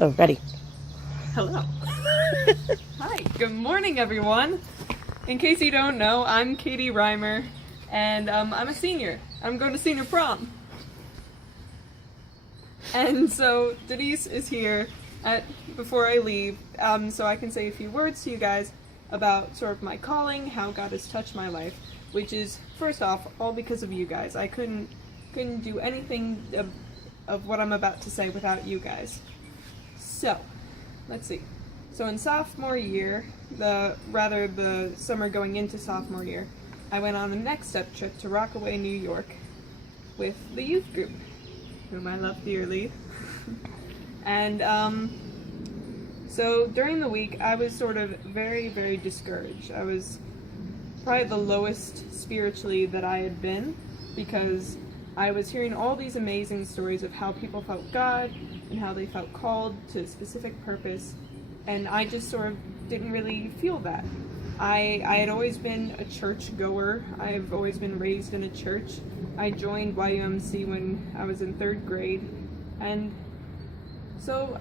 Oh, ready. Hello. Hi. Good morning, everyone. In case you don't know, I'm Katie Reimer, and I'm a senior. I'm going to senior prom. And so Denise is here before I leave, so I can say a few words to you guys about sort of my calling, how God has touched my life, which is, first off, all because of you guys. I couldn't do anything of what I'm about to say without you guys. So, let's see. So in sophomore year, the summer going into sophomore year, I went on a next step trip to Rockaway, New York with the youth group, whom I love dearly. And so during the week, I was sort of very, very discouraged. I was probably the lowest spiritually that I had been, because I was hearing all these amazing stories of how people felt God and how they felt called to a specific purpose, and I just sort of didn't really feel that. I had always been a church goer. I've always been raised in a church. I joined YUMC when I was in 3rd grade, and so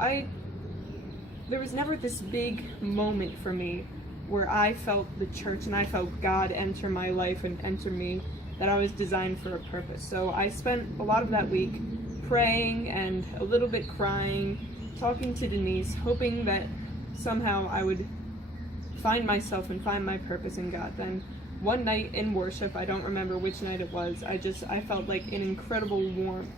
there was never this big moment for me where I felt the church and I felt God enter my life and enter me, that I was designed for a purpose. So I spent a lot of that week praying and a little bit crying, talking to Denise, hoping that somehow I would find myself and find my purpose in God. Then one night in worship, I don't remember which night it was, I felt like an incredible warmth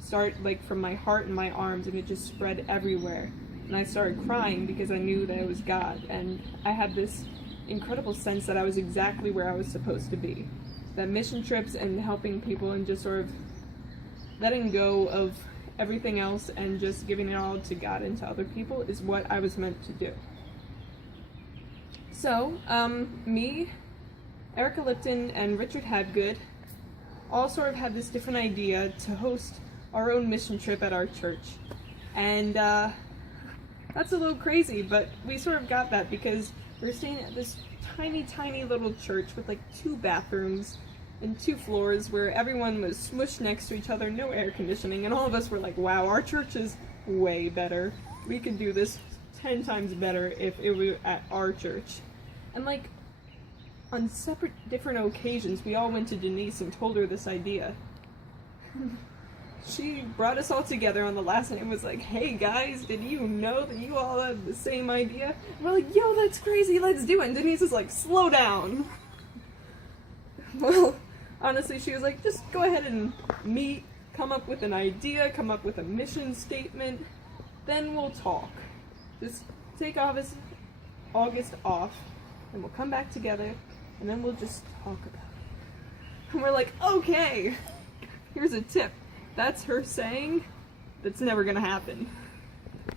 start like from my heart and my arms, and it just spread everywhere. And I started crying because I knew that it was God, and I had this incredible sense that I was exactly where I was supposed to be. That mission trips and helping people and just sort of letting go of everything else and just giving it all to God and to other people is what I was meant to do. So, me, Erica Lipton, and Richard Hadgood all sort of had this different idea to host our own mission trip at our church. And that's a little crazy, but we sort of got that because we're staying at this tiny, tiny little church with like 2 bathrooms and 2 floors where everyone was smushed next to each other, no air conditioning, and all of us were like, wow, our church is way better. We could do this 10 times better if it were at our church. And like, on separate different occasions, we all went to Denise and told her this idea. She brought us all together on the last night and was like, hey guys, did you know that you all had the same idea? And we're like, yo, that's crazy, let's do it. And Denise is like, slow down. Well, honestly, she was like, just go ahead and meet, come up with an idea, come up with a mission statement, then we'll talk. Just take August off, and we'll come back together, and then we'll just talk about it. And we're like, okay, here's a tip. That's her saying, that's never gonna happen.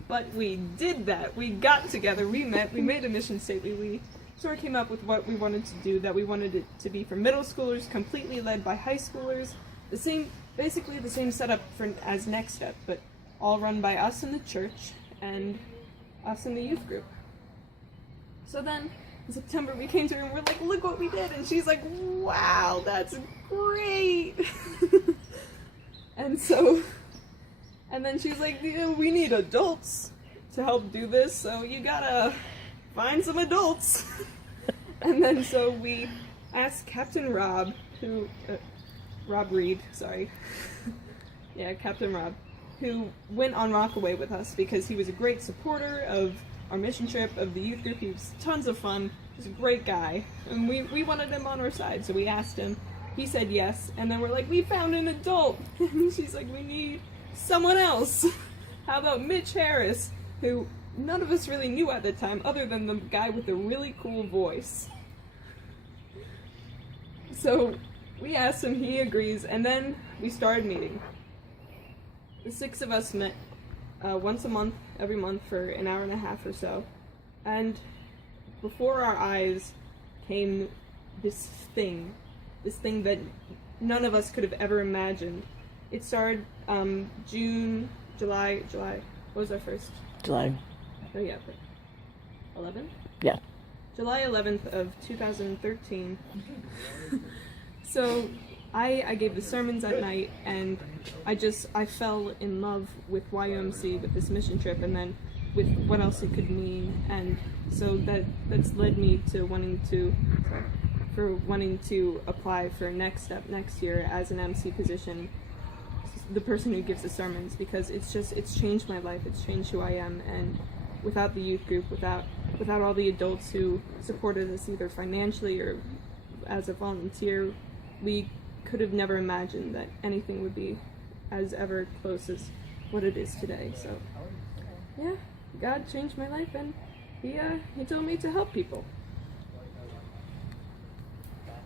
But we did that. We got together, we met, we made a mission statement, we sort of came up with what we wanted to do, that we wanted it to be for middle schoolers, completely led by high schoolers, basically the same setup as Next Step, but all run by us in the church and us in the youth group. So then, in September, we came to her and we're like, look what we did, and she's like, wow, that's great! And then she's like, yeah, we need adults to help do this, so you gotta find some adults. And then so we asked Captain Rob, Rob Reed, sorry. Yeah, Captain Rob, who went on Rockaway with us because he was a great supporter of our mission trip, of the youth group. He was tons of fun. He was a great guy. And we wanted him on our side, so we asked him. He said yes, and then we're like, we found an adult. And she's like, we need someone else. How about Mitch Harris, who none of us really knew at the time, other than the guy with the really cool voice. So we asked him, he agrees, and then we started meeting. The 6 of us met once a month, every month, for an hour and a half or so. And before our eyes came this thing that none of us could have ever imagined. It started July, what was our first? July. Oh yeah, 11? Yeah. July 11th of 2013. So I gave the sermons at night, and I fell in love with YUMC, with this mission trip, and then with what else it could mean, and so that's led me to wanting to apply for Next Step next year as an MC position, the person who gives the sermons, because it's changed my life, it's changed who I am, and without the youth group, without all the adults who supported us either financially or as a volunteer, we could have never imagined that anything would be as ever close as what it is today. So yeah, God changed my life, and he told me to help people.